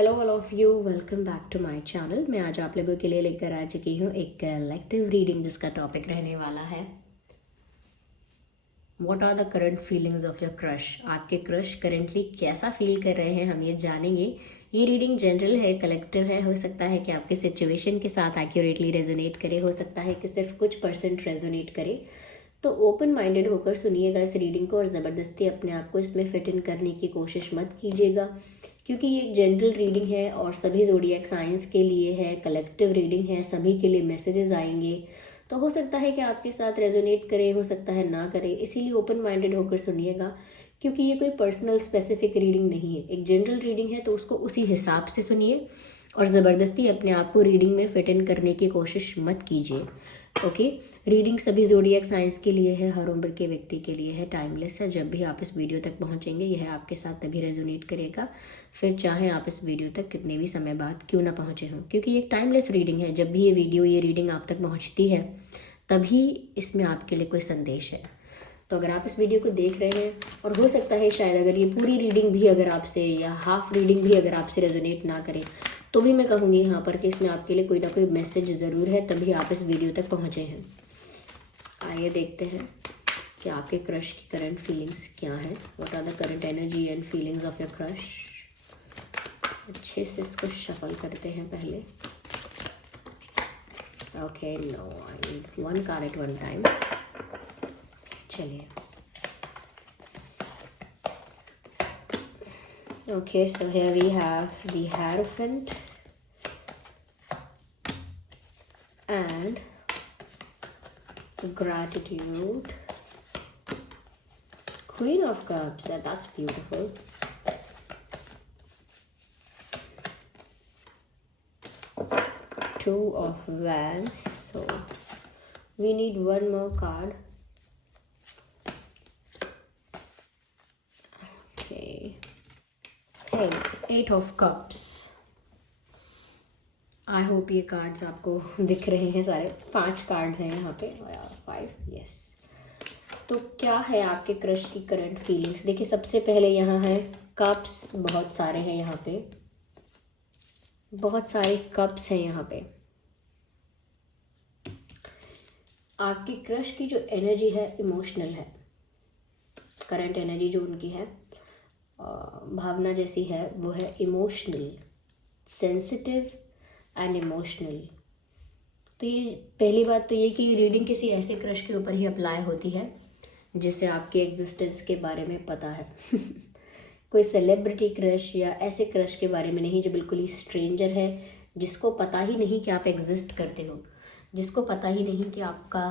Hello all of you, welcome back to my channel. मैं आज आप लोगों के लिए लेकर आ चुकी हूँ एक कलेक्टिव रीडिंग जिसका टॉपिक रहने वाला है what are the current feelings of your crush. आपके क्रश करेंटली कैसा फील कर रहे हैं, हम ये जानेंगे। ये रीडिंग जनरल है, कलेक्टिव है। हो सकता है कि आपके सिचुएशन के साथ एक्यूरेटली रेजोनेट करे, हो सकता है कि सिर्फ कुछ परसेंट रेजोनेट करे। तो ओपन माइंडेड होकर सुनिएगा इस रीडिंग को और ज़बरदस्ती अपने आप को इसमें फिट इन करने की कोशिश मत कीजिएगा, क्योंकि ये एक जनरल रीडिंग है और सभी ज़ोडिएक साइंस के लिए है। कलेक्टिव रीडिंग है, सभी के लिए मैसेजेस आएंगे। तो हो सकता है कि आपके साथ रेजोनेट करे, हो सकता है ना करे, इसीलिए ओपन माइंडेड होकर सुनिएगा। क्योंकि ये कोई पर्सनल स्पेसिफिक रीडिंग नहीं है, एक जनरल रीडिंग है, तो उसको उसी हिसाब से सुनिए और ज़बरदस्ती अपने आप को रीडिंग में फिट इन करने की कोशिश मत कीजिए। ओके, रीडिंग सभी ज़ोडिएक साइंस के लिए है, हर उम्र के व्यक्ति के लिए है, टाइमलेस है। जब भी आप इस वीडियो तक पहुंचेंगे यह आपके साथ तभी रेजोनेट करेगा, फिर चाहे आप इस वीडियो तक कितने भी समय बाद क्यों ना पहुंचे हों, क्योंकि ये एक टाइमलेस रीडिंग है। जब भी ये रीडिंग आप तक पहुंचती है तभी इसमें आपके लिए कोई संदेश है। तो अगर आप इस वीडियो को देख रहे हैं और हो सकता है शायद अगर ये पूरी रीडिंग भी अगर आपसे या हाफ रीडिंग भी अगर आपसे रेजोनेट ना करे, तो भी मैं कहूँगी यहाँ पर कि इसमें आपके लिए कोई ना कोई मैसेज ज़रूर है, तभी आप इस वीडियो तक पहुँचे हैं। आइए देखते हैं कि आपके क्रश की करंट फीलिंग्स क्या है। What are the current energy and feelings of your crush. अच्छे से इसको शफल करते हैं पहले। Okay, no, I need one card at one time. चलिए, okay, so here we have the Hierophant and Gratitude, Queen of Cups. That's beautiful. Two of Wands. So we need one more card. Okay. Hey, Eight of Cups. I hope ये cards आपको दिख रहे हैं सारे। 5 cards हैं यहाँ पे, 5, yes. तो क्या है आपके क्रश की करंट फीलिंग्स। देखिए, सबसे पहले यहाँ है कप्स, बहुत सारे हैं यहाँ पे, बहुत सारे कप्स हैं यहाँ पे। आपकी क्रश की जो एनर्जी है इमोशनल है, करंट एनर्जी जो उनकी है भावना जैसी है, वो है इमोशनल, सेंसिटिव एंड इमोशनल। तो ये पहली बात तो ये कि रीडिंग किसी ऐसे क्रश के ऊपर ही अप्लाई होती है जिसे आपके एग्जिस्टेंस के बारे में पता है। कोई सेलिब्रिटी क्रश या ऐसे क्रश के बारे में नहीं जो बिल्कुल ही स्ट्रेंजर है, जिसको पता ही नहीं कि आप एग्जिस्ट करते हो, जिसको पता ही नहीं कि आपका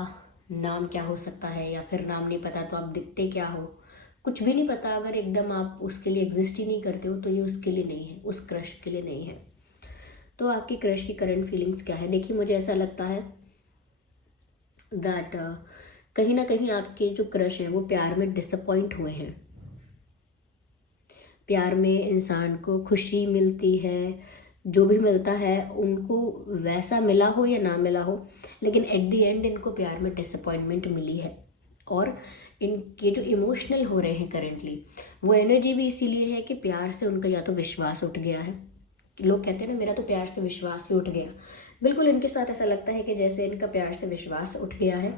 नाम क्या हो सकता है, या फिर नाम नहीं पता तो आप दिखते क्या हो, कुछ भी नहीं पता। अगर एकदम आप उसके लिए एग्जिस्ट ही नहीं करते हो तो ये उसके लिए नहीं है, उस क्रश के लिए नहीं है। तो आपकी क्रश की करंट फीलिंग्स क्या है। देखिए, मुझे ऐसा लगता है दैट कहीं ना कहीं आपके जो क्रश है वो प्यार में डिसअपॉइंट हुए हैं। प्यार में इंसान को खुशी मिलती है, जो भी मिलता है उनको वैसा मिला हो या ना मिला हो, लेकिन एट द एंड इनको प्यार में डिसअपॉइंटमेंट मिली है। और इनके जो इमोशनल हो रहे हैं करेंटली, वो एनर्जी भी इसीलिए है कि प्यार से उनका या तो विश्वास उठ गया है। लोग कहते हैं ना, मेरा तो प्यार से विश्वास ही उठ गया। बिल्कुल इनके साथ ऐसा लगता है कि जैसे इनका प्यार से विश्वास उठ गया है।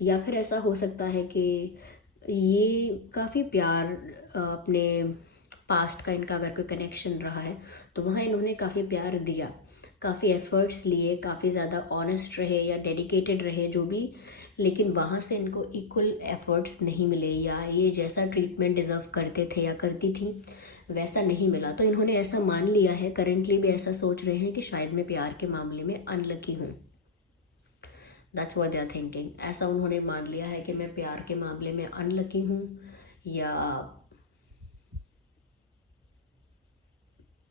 या फिर ऐसा हो सकता है कि ये काफ़ी प्यार अपने पास्ट का इनका अगर कोई कनेक्शन रहा है तो वहाँ इन्होंने काफ़ी प्यार दिया, काफ़ी एफर्ट्स लिए, काफ़ी ज़्यादा ऑनेस्ट रहे या डेडिकेटेड रहे जो भी, लेकिन वहाँ से इनको इक्वल एफर्ट्स नहीं मिले, या ये जैसा ट्रीटमेंट डिज़र्व करते थे या करती थी वैसा नहीं मिला। तो इन्होंने ऐसा मान लिया है, करेंटली भी ऐसा सोच रहे हैं कि शायद मैं प्यार के मामले में अनलकी हूँ। That's what they are thinking. ऐसा उन्होंने मान लिया है कि मैं प्यार के मामले में अनलकी हूँ, या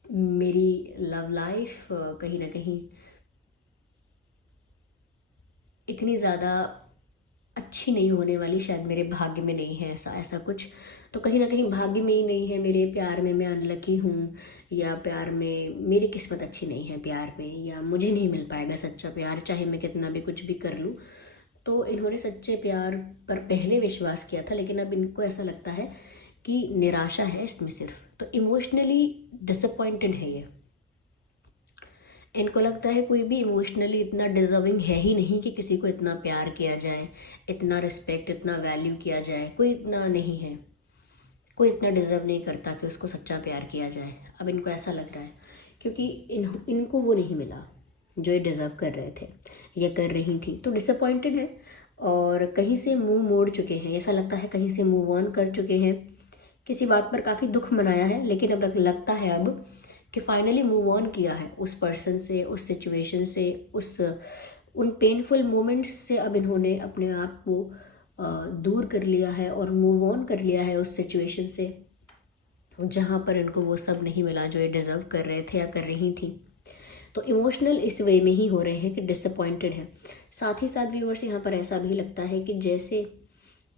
मेरी लव लाइफ कहीं ना कहीं इतनी ज़्यादा अच्छी नहीं होने वाली, शायद मेरे भाग्य में नहीं है ऐसा कुछ। तो कहीं ना कहीं भाग्य में ही नहीं है, मेरे प्यार में मैं अनलकी हूँ, या प्यार में मेरी किस्मत अच्छी नहीं है प्यार में, या मुझे नहीं मिल पाएगा सच्चा प्यार चाहे मैं कितना भी कुछ भी कर लूँ। तो इन्होंने सच्चे प्यार पर पहले विश्वास किया था, लेकिन अब इनको ऐसा लगता है कि निराशा है इसमें सिर्फ। तो इमोशनली डिसअपॉइंटेड है ये, इनको लगता है कोई भी इमोशनली इतना डिजर्विंग है ही नहीं कि किसी को इतना प्यार किया जाए, इतना रिस्पेक्ट, इतना वैल्यू किया जाए। कोई इतना नहीं है, कोई इतना डिजर्व नहीं करता कि उसको सच्चा प्यार किया जाए। अब इनको ऐसा लग रहा है क्योंकि इनको वो नहीं मिला जो ये डिज़र्व कर रहे थे या कर रही थी, तो डिसअपॉइंटेड है और कहीं से मुंह मोड़ चुके हैं। ऐसा लगता है कहीं से मूव ऑन कर चुके हैं, किसी बात पर काफ़ी दुख मनाया है, लेकिन अब लगता है अब कि फाइनली मूव ऑन किया है उस पर्सन से, उस सिचुएशन से, उन पेनफुल मोमेंट्स से। अब इन्होंने अपने आप को दूर कर लिया है और मूव ऑन कर लिया है उस सिचुएशन से जहाँ पर इनको वो सब नहीं मिला जो ये डिज़र्व कर रहे थे या कर रही थी। तो इमोशनल इस वे में ही हो रहे हैं कि डिसअपॉइंटेड है। साथ ही साथ व्यूअर्स यहाँ पर ऐसा भी लगता है कि जैसे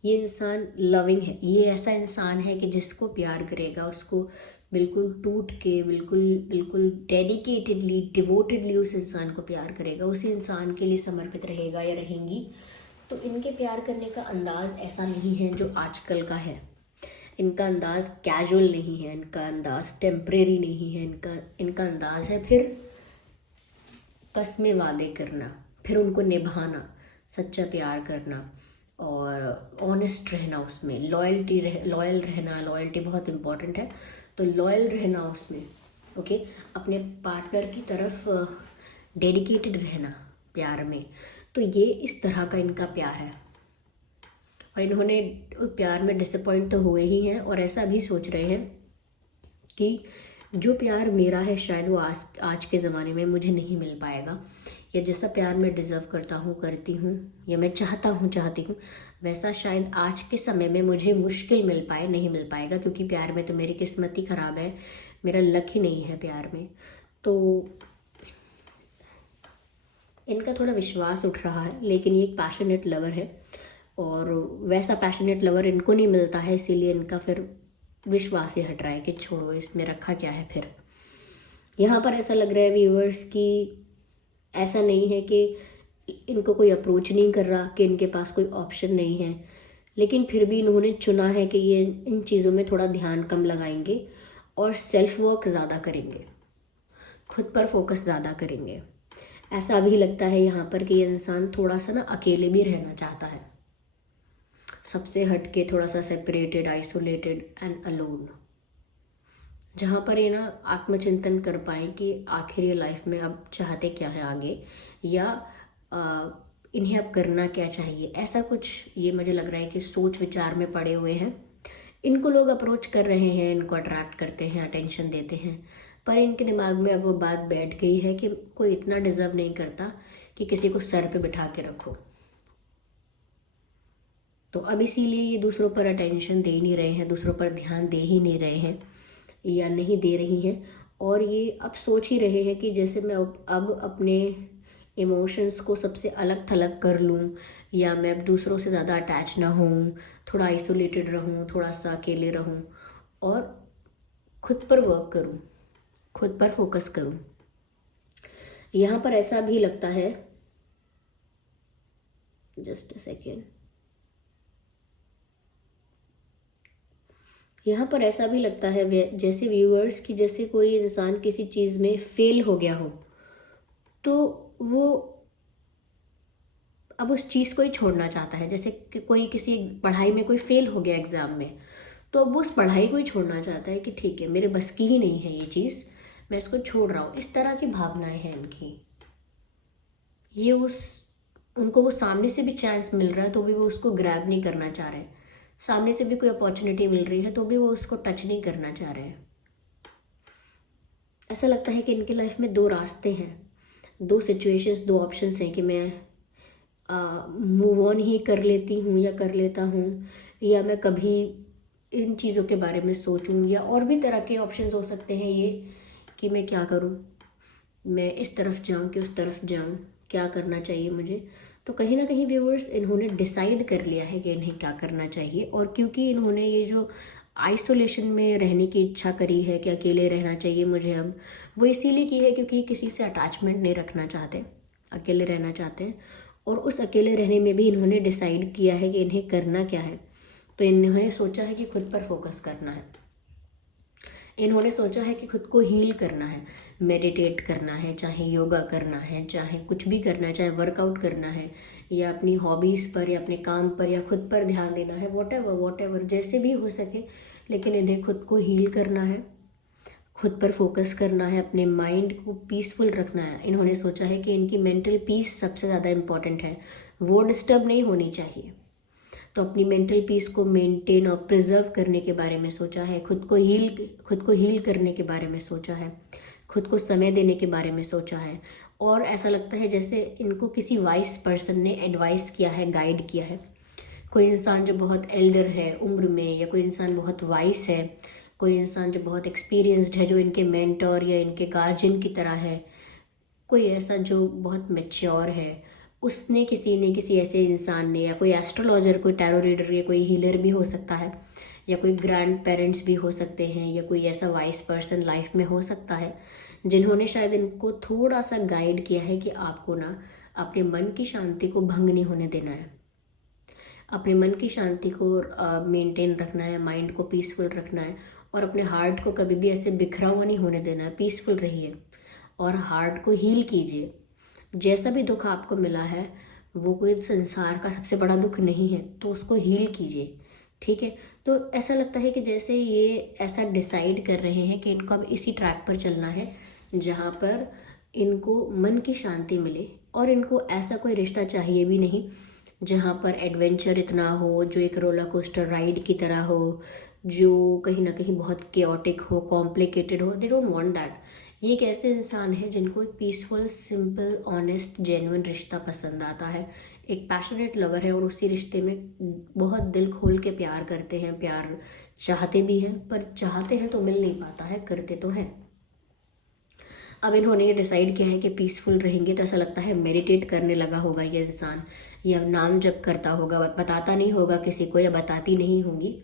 ये इंसान लविंग है, ये ऐसा इंसान है कि जिसको प्यार करेगा उसको बिल्कुल टूट के, बिल्कुल बिल्कुल डेडिकेटेडली, डिवोटेडली उस इंसान को प्यार करेगा, उसी इंसान के लिए समर्पित रहेगा या रहेंगी। तो इनके प्यार करने का अंदाज़ ऐसा नहीं है जो आजकल का है। इनका अंदाज़ कैजुअल नहीं है, इनका अंदाज़ टेम्परेरी नहीं है, इनका अंदाज़ है फिर कसमें वादे करना, फिर उनको निभाना, सच्चा प्यार करना और ऑनेस्ट रहना, उसमें लॉयल रहना। लॉयल्टी बहुत इंपॉर्टेंट है, तो लॉयल रहना उसमें, ओके। अपने पार्टनर की तरफ डेडिकेटेड रहना प्यार में। तो ये इस तरह का इनका प्यार है और इन्होंने प्यार में डिसअपॉइंट तो हुए ही हैं और ऐसा भी सोच रहे हैं कि जो प्यार मेरा है शायद वो आज के ज़माने में मुझे नहीं मिल पाएगा, या जैसा प्यार मैं डिज़र्व करता हूँ, करती हूँ, या मैं चाहती हूँ वैसा शायद आज के समय में मुझे मुश्किल नहीं मिल पाएगा, क्योंकि प्यार में तो मेरी किस्मत ही ख़राब है, मेरा लक ही नहीं है प्यार में। तो इनका थोड़ा विश्वास उठ रहा है, लेकिन ये एक पैशनेट लवर है और वैसा पैशनेट लवर इनको नहीं मिलता है, इसीलिए इनका फिर विश्वास ही हट रहा है कि छोड़ो, इसमें रखा क्या है। फिर यहाँ पर ऐसा लग रहा है व्यूअर्स कि ऐसा नहीं है कि इनको कोई अप्रोच नहीं कर रहा, कि इनके पास कोई ऑप्शन नहीं है, लेकिन फिर भी इन्होंने चुना है कि ये इन चीज़ों में थोड़ा ध्यान कम लगाएंगे और सेल्फ वर्क ज़्यादा करेंगे, खुद पर फोकस ज़्यादा करेंगे। ऐसा भी लगता है यहाँ पर कि ये इंसान थोड़ा सा ना अकेले भी रहना चाहता है, सबसे हटके, थोड़ा सा सेपरेटेड, आइसोलेटेड एंड अलोन, जहाँ पर ये ना आत्मचिंतन कर पाए कि आखिर ये लाइफ में अब चाहते क्या है आगे, या इन्हें अब करना क्या चाहिए। ऐसा कुछ ये मुझे लग रहा है कि सोच विचार में पड़े हुए हैं। इनको लोग अप्रोच कर रहे हैं, इनको अट्रैक्ट करते हैं, अटेंशन देते हैं, पर इनके दिमाग में अब वो बात बैठ गई है कि कोई इतना डिजर्व नहीं करता कि किसी को सर पे बिठा के रखो। तो अब इसीलिए ये दूसरों पर अटेंशन दे नहीं रहे हैं, दूसरों पर ध्यान दे ही नहीं रहे हैं या नहीं दे रही हैं, और ये अब सोच ही रहे हैं कि जैसे मैं अब अपने इमोशंस को सबसे अलग थलग कर लूँ, या मैं अब दूसरों से ज़्यादा अटैच ना हूँ, थोड़ा आइसोलेटेड रहूँ, थोड़ा सा अकेले रहूँ और खुद पर वर्क करूँ, खुद पर फोकस करूँ। यहाँ पर ऐसा भी लगता है, जस्ट अ सेकेंड, यहाँ पर ऐसा भी लगता है जैसे व्यूअर्स की जैसे कोई इंसान किसी चीज़ में फेल हो गया हो, तो वो अब उस चीज़ को ही छोड़ना चाहता है। जैसे कि कोई किसी पढ़ाई में कोई फेल हो गया एग्ज़ाम में, तो अब वो उस पढ़ाई को ही छोड़ना चाहता है कि ठीक है, मेरे बस की ही नहीं है ये चीज़, मैं इसको छोड़ रहा हूँ। इस तरह की भावनाएं हैं इनकी। ये उनको वो सामने से भी चांस मिल रहा है तो भी वो उसको ग्रैब नहीं करना चाह रहे, सामने से भी कोई अपॉर्चुनिटी मिल रही है तो भी वो उसको टच नहीं करना चाह रहे हैं। ऐसा लगता है कि इनकी लाइफ में दो रास्ते हैं, दो सिचुएशंस, दो ऑप्शंस हैं कि मैं मूव ऑन ही कर लेती हूँ या कर लेता हूँ, या मैं कभी इन चीज़ों के बारे में सोचूं, या और भी तरह के ऑप्शंस हो सकते हैं ये कि मैं क्या करूँ, मैं इस तरफ जाऊँ कि उस तरफ जाऊँ, क्या करना चाहिए मुझे। तो कहीं ना कहीं व्यूअर्स इन्होंने डिसाइड कर लिया है कि इन्हें क्या करना चाहिए, और क्योंकि इन्होंने ये जो आइसोलेशन में रहने की इच्छा करी है कि अकेले रहना चाहिए मुझे अब, वो इसीलिए की है क्योंकि किसी से अटैचमेंट नहीं रखना चाहते, अकेले रहना चाहते हैं। और उस अकेले रहने में भी इन्होंने डिसाइड किया है कि इन्हें करना क्या है, तो इन्होंने सोचा है कि खुद पर फोकस करना है। इन्होंने सोचा है कि खुद को हील करना है, मेडिटेट करना है, चाहे योगा करना है, चाहे कुछ भी करना है, चाहे वर्कआउट करना है, या अपनी हॉबीज़ पर या अपने काम पर या खुद पर ध्यान देना है, वॉट एवर जैसे भी हो सके, लेकिन इन्हें खुद को हील करना है, खुद पर फोकस करना है, अपने माइंड को पीसफुल रखना है। इन्होंने सोचा है कि इनकी मेंटल पीस सबसे ज़्यादा इम्पॉर्टेंट है, वो डिस्टर्ब नहीं होनी चाहिए। तो अपनी मेंटल पीस को मेंटेन और प्रिजर्व करने के बारे में सोचा है, खुद को हील करने के बारे में सोचा है, खुद को समय देने के बारे में सोचा है। और ऐसा लगता है जैसे इनको किसी वाइस पर्सन ने एडवाइस किया है, गाइड किया है। कोई इंसान जो बहुत एल्डर है उम्र में, या कोई इंसान बहुत वाइस है, कोई इंसान जो बहुत एक्सपीरियंस्ड है, जो इनके मेंटर या इनके गार्जियन की तरह है, कोई ऐसा जो बहुत मैच्योर है, उसने किसी ऐसे इंसान ने, या कोई एस्ट्रोलॉजर, कोई टैरो रीडर, या कोई हीलर भी हो सकता है, या कोई ग्रैंड पेरेंट्स भी हो सकते हैं, या कोई ऐसा वाइस पर्सन लाइफ में हो सकता है, जिन्होंने शायद इनको थोड़ा सा गाइड किया है कि आपको ना अपने मन की शांति को भंग नहीं होने देना है, अपने मन की शांति को मेंटेन रखना है, माइंड को पीसफुल रखना है, और अपने हार्ट को कभी भी ऐसे बिखरा हुआ नहीं होने देना है। पीसफुल रहिए और हार्ट को हील कीजिए। जैसा भी दुख आपको मिला है वो कोई संसार का सबसे बड़ा दुख नहीं है, तो उसको हील कीजिए, ठीक है। तो ऐसा लगता है कि जैसे ये ऐसा डिसाइड कर रहे हैं कि इनको अब इसी ट्रैक पर चलना है जहाँ पर इनको मन की शांति मिले, और इनको ऐसा कोई रिश्ता चाहिए भी नहीं जहाँ पर एडवेंचर इतना हो, जो एक रोलर कोस्टर राइड की तरह हो, जो कहीं ना कहीं बहुत केओटिक हो, कॉम्प्लिकेटेड हो। They don't want that. ये एक ऐसे इंसान है जिनको एक पीसफुल, सिंपल, ऑनेस्ट, जेन्युइन रिश्ता पसंद आता है, एक पैशनेट लवर है, और उसी रिश्ते में बहुत दिल खोल के प्यार करते हैं, प्यार चाहते भी हैं, पर चाहते हैं तो मिल नहीं पाता है, करते तो हैं। अब इन्होंने ये डिसाइड किया है कि पीसफुल रहेंगे, तो ऐसा लगता है मेडिटेट करने लगा होगा ये इंसान, या नाम जप करता होगा, बताता नहीं होगा किसी को, या बताती नहीं होगी,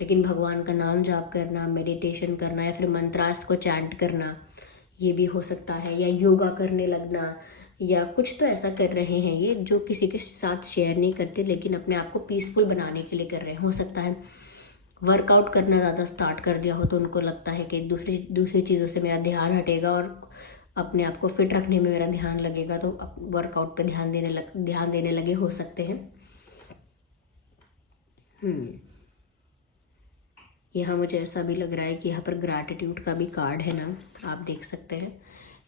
लेकिन भगवान का नाम जाप करना, मेडिटेशन करना, या फिर मंत्रास को चैंट करना, ये भी हो सकता है, या योगा करने लगना, या कुछ तो ऐसा कर रहे हैं ये जो किसी के साथ शेयर नहीं करते, लेकिन अपने आप को पीसफुल बनाने के लिए कर रहे हैं। हो सकता है वर्कआउट करना ज़्यादा स्टार्ट कर दिया हो, तो उनको लगता है कि दूसरी दूसरी चीज़ों से मेरा ध्यान हटेगा और अपने आप को फिट रखने में मेरा ध्यान लगेगा, तो वर्कआउट पे ध्यान देने लगे हो सकते हैं। यहाँ मुझे ऐसा भी लग रहा है कि यहाँ पर ग्रैटिट्यूड का भी कार्ड है ना, आप देख सकते हैं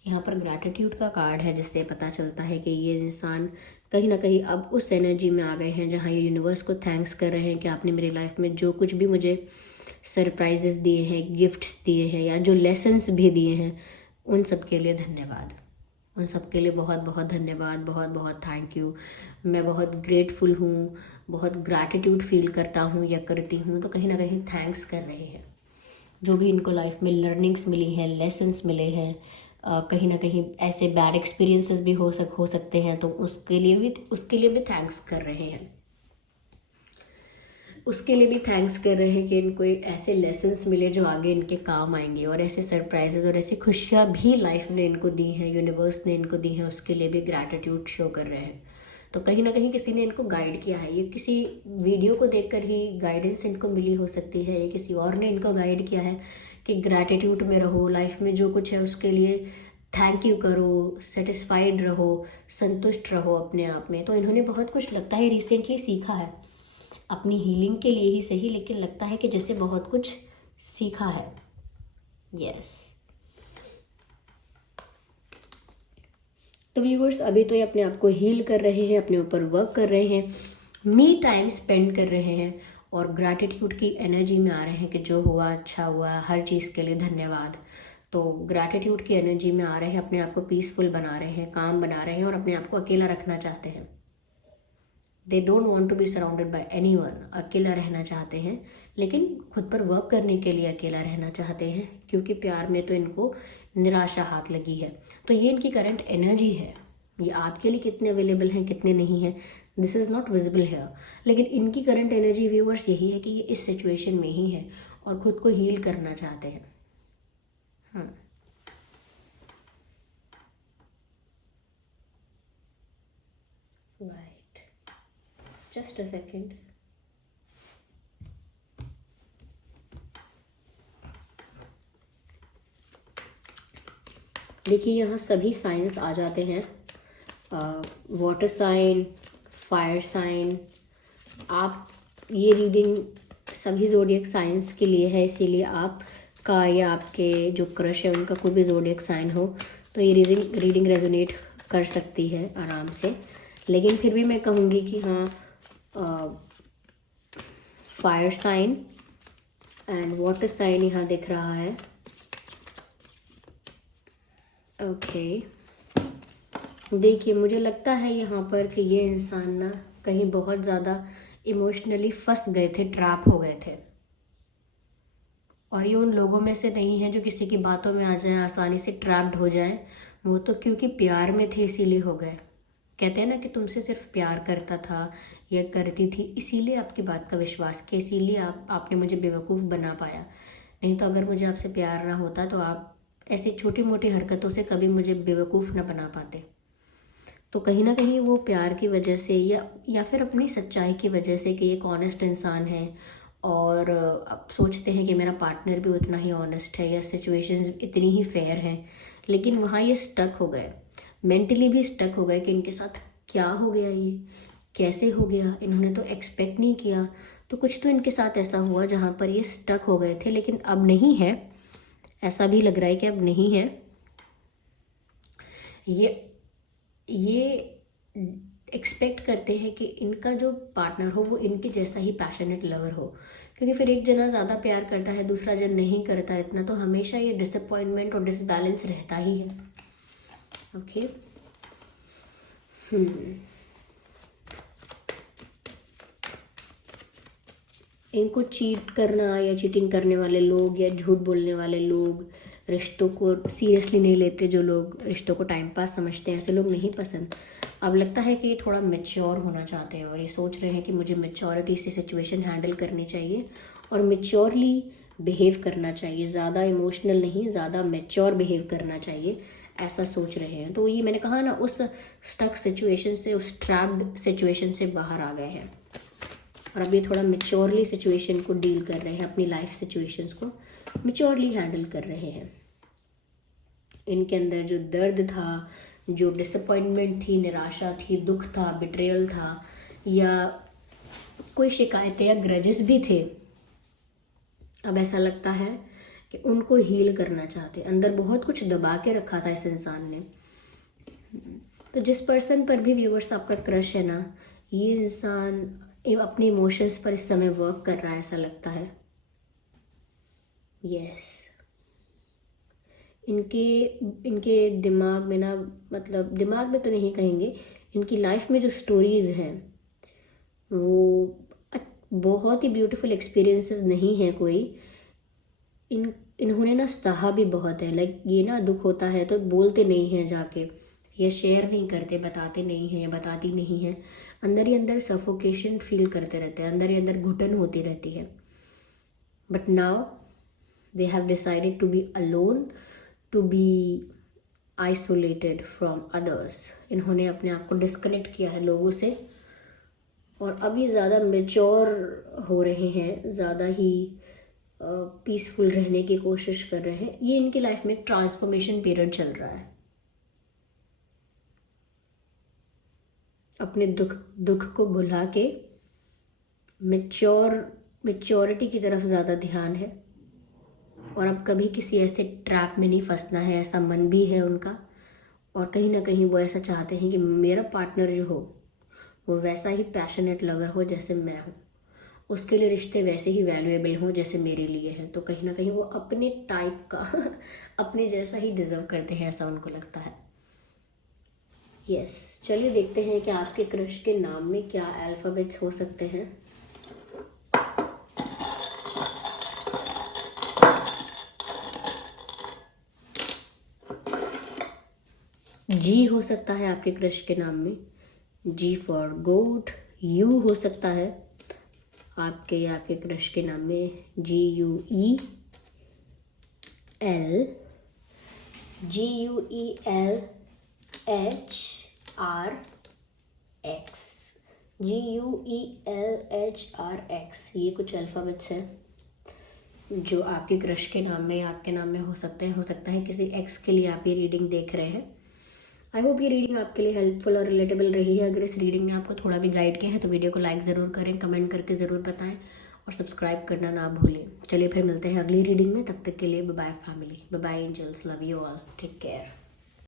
यहाँ पर ग्रैटिट्यूड का कार्ड है, जिससे पता चलता है कि ये इंसान कहीं ना कहीं अब उस एनर्जी में आ गए हैं जहाँ ये यूनिवर्स को थैंक्स कर रहे हैं कि आपने मेरी लाइफ में जो कुछ भी मुझे सरप्राइजेस दिए हैं, गिफ्ट्स दिए हैं, या जो लेसन्स भी दिए हैं, उन सब के लिए धन्यवाद। उन सब के लिए बहुत बहुत धन्यवाद, बहुत बहुत थैंक यू। मैं बहुत ग्रेटफुल हूँ, बहुत ग्रैटिट्यूड फील करता हूँ या करती हूँ। तो कहीं ना कहीं थैंक्स कर रहे हैं, जो भी इनको लाइफ में लर्निंग्स मिली हैं, लेसन्स मिले हैं, कहीं ना कहीं ऐसे बैड एक्सपीरियंसेस भी हो सकते हैं, तो उसके लिए भी थैंक्स कर रहे हैं। उसके लिए भी थैंक्स कर रहे हैं कि इनको एक ऐसे लेसन्स मिले जो आगे इनके काम आएंगे, और ऐसे सरप्राइजेज और ऐसी खुशियाँ भी लाइफ ने इनको दी हैं, यूनिवर्स ने इनको दी हैं, उसके लिए भी ग्रैटिट्यूड शो कर रहे हैं। तो कहीं ना कहीं किसी ने इनको गाइड किया है, ये किसी वीडियो को देखकर ही गाइडेंस इनको मिली हो सकती है, या किसी और ने इनको गाइड किया है कि ग्रैटिट्यूड में रहो, लाइफ में जो कुछ है उसके लिए थैंक यू करो, सेटिस्फाइड रहो, संतुष्ट रहो अपने आप में। तो इन्होंने बहुत कुछ लगता है रिसेंटली सीखा है, अपनी हीलिंग के लिए ही सही, लेकिन लगता है कि जैसे बहुत कुछ सीखा है। यस। तो व्यूअर्स, अभी तो ये अपने आप को हील कर रहे हैं, अपने ऊपर वर्क कर रहे हैं, मी टाइम स्पेंड कर रहे हैं, और ग्रैटिट्यूड की एनर्जी में आ रहे हैं कि जो हुआ अच्छा हुआ, हर चीज़ के लिए धन्यवाद। तो ग्रैटिट्यूड की एनर्जी में आ रहे हैं, अपने आप को पीसफुल बना रहे हैं, काम बना रहे हैं, और अपने आप को अकेला रखना चाहते हैं। They don't want to be surrounded by anyone. अकेला रहना चाहते हैं, लेकिन खुद पर वर्क करने के लिए अकेला रहना चाहते हैं, क्योंकि प्यार में तो इनको निराशा हाथ लगी है। तो ये इनकी करंट एनर्जी है। ये आपके लिए कितने अवेलेबल हैं, कितने नहीं है, this is not visible here, लेकिन इनकी करंट एनर्जी व्यूअर्स यही है कि ये इस सिचुएशन में ही है और खुद को हील करना चाहते हैं। Right, just a second. देखिए यहाँ सभी साइंस आ जाते हैं, वाटर साइन, फायर साइन। आप ये रीडिंग सभी ज़ोडिएक साइंस के लिए है, इसीलिए आपका या आपके जो क्रश है उनका कोई भी ज़ोडिएक साइन हो तो ये रीडिंग रेजोनेट कर सकती है आराम से। लेकिन फिर भी मैं कहूँगी कि हाँ, fire sign and water sign यहाँ दिख रहा है। ओके, देखिए मुझे लगता है यहाँ पर कि ये इंसान ना कहीं बहुत ज़्यादा इमोशनली फंस गए थे, ट्रैप हो गए थे। और ये उन लोगों में से नहीं है जो किसी की बातों में आ जाएं, आसानी से ट्रैप्ड हो जाएं। वो तो क्योंकि प्यार में थे इसीलिए हो गए। कहते हैं ना कि तुमसे सिर्फ प्यार करता था या करती थी, इसीलिए आपकी बात का विश्वास किया, इसीलिए आपने मुझे बेवकूफ़ बना पाया। नहीं तो अगर मुझे आपसे प्यार ना होता तो आप ऐसी छोटी मोटी हरकतों से कभी मुझे बेवकूफ़ ना बना पाते। तो कहीं ना कहीं वो प्यार की वजह से या फिर अपनी सच्चाई की वजह से कि एक ऑनेस्ट इंसान है और अब सोचते हैं कि मेरा पार्टनर भी उतना ही ऑनेस्ट है या सिचुएशंस इतनी ही फेयर हैं, लेकिन वहाँ ये स्टक हो गए, मेंटली भी स्टक हो गए कि इनके साथ क्या हो गया, ये कैसे हो गया, इन्होंने तो एक्सपेक्ट नहीं किया। तो कुछ तो इनके साथ ऐसा हुआ जहाँ पर ये स्टक हो गए थे, लेकिन अब नहीं है। ऐसा भी लग रहा है कि अब नहीं है। ये एक्सपेक्ट करते हैं कि इनका जो पार्टनर हो वो इनके जैसा ही पैशनेट लवर हो, क्योंकि फिर एक जना ज़्यादा प्यार करता है, दूसरा जन नहीं करता इतना, तो हमेशा ये डिसअपॉइंटमेंट और डिसबैलेंस रहता ही है। ओके, इनको चीट करना या चीटिंग करने वाले लोग या झूठ बोलने वाले लोग, रिश्तों को सीरियसली नहीं लेते, जो लोग रिश्तों को टाइम पास समझते हैं, ऐसे लोग नहीं पसंद। अब लगता है कि ये थोड़ा मैच्योर होना चाहते हैं और ये सोच रहे हैं कि मुझे मैच्योरिटी से सिचुएशन हैंडल करनी चाहिए और मैच्योरली बिहेव करना चाहिए, ज़्यादा इमोशनल नहीं, ज़्यादा मैच्योर बिहेव करना चाहिए, ऐसा सोच रहे हैं। तो ये मैंने कहा ना, उस स्टक सिचुएशन से, उस ट्रैप्ड सिचुएशन से बाहर आ गए हैं और अब ये थोड़ा मैच्योरली सिचुएशन को डील कर रहे हैं, अपनी लाइफ सिचुएशंस को मैच्योरली हैंडल कर रहे हैं। इनके अंदर जो दर्द था, जो डिसअपॉइंटमेंट थी, निराशा थी, दुख था, बिट्रेयल था, या कोई शिकायतें या ग्रजेस भी थे, अब ऐसा लगता है कि उनको हील करना चाहते। अंदर बहुत कुछ दबा के रखा था इस इंसान ने। तो जिस पर्सन पर भी व्यूअर्स आपका क्रश है ना, ये इंसान अपने इमोशंस पर इस समय वर्क कर रहा है, ऐसा लगता है। यस, इनके दिमाग में ना, मतलब दिमाग में तो नहीं कहेंगे, इनकी लाइफ में जो स्टोरीज हैं वो बहुत ही ब्यूटीफुल एक्सपीरियंसेस नहीं है कोई। इन्होंने ना सहा भी बहुत है। लाइक ये ना दुख होता है तो बोलते नहीं हैं जाके, या शेयर नहीं करते, बताते नहीं हैं या बताती नहीं हैं, अंदर ही अंदर सफोकेशन फील करते रहते हैं, अंदर ही अंदर घुटन होती रहती है। But now they have decided to be alone, to be isolated from others. इन्होंने अपने आप को डिस्कनेक्ट किया है लोगों से और अभी ज़्यादा मेच्योर हो रहे हैं, ज़्यादा ही पीसफुल रहने की कोशिश कर रहे हैं। ये इनकी लाइफ में एक ट्रांसफॉर्मेशन पीरियड चल रहा है। अपने दुख को भुला के मैच्योरिटी की तरफ ज़्यादा ध्यान है और अब कभी किसी ऐसे ट्रैप में नहीं फंसना है, ऐसा मन भी है उनका। और कहीं ना कहीं वो ऐसा चाहते हैं कि मेरा पार्टनर जो हो वो वैसा ही पैशनेट लवर हो जैसे मैं हूँ, उसके लिए रिश्ते वैसे ही वैल्यूएबल हों जैसे मेरे लिए हैं। तो कहीं ना कहीं वो अपने टाइप का अपने जैसा ही डिजर्व करते हैं, ऐसा उनको लगता है। यस, चलिए देखते हैं कि आपके क्रश के नाम में क्या अल्फ़ाबेट्स हो सकते हैं। जी हो सकता है आपके क्रश के नाम में, जी फॉर गोट। यू हो सकता है आपके या आपके क्रश के नाम में, GUEL, GUELHRX, GUELHRX, ये कुछ अल्फ़ाबेट्स हैं। जो आपके क्रश के नाम में या आपके नाम में हो सकता है किसी एक्स के लिए आप ये रीडिंग देख रहे हैं। आई होप ये रीडिंग आपके लिए हेल्पफुल और रिलेटेबल रही है। अगर इस रीडिंग ने आपको थोड़ा भी गाइड किया है तो वीडियो को लाइक ज़रूर करें, कमेंट करके ज़रूर बताएं और सब्सक्राइब करना ना भूलें। चलिए फिर मिलते हैं अगली रीडिंग में, तब तक के लिए bye bye family, bye bye angels, love you all, take care.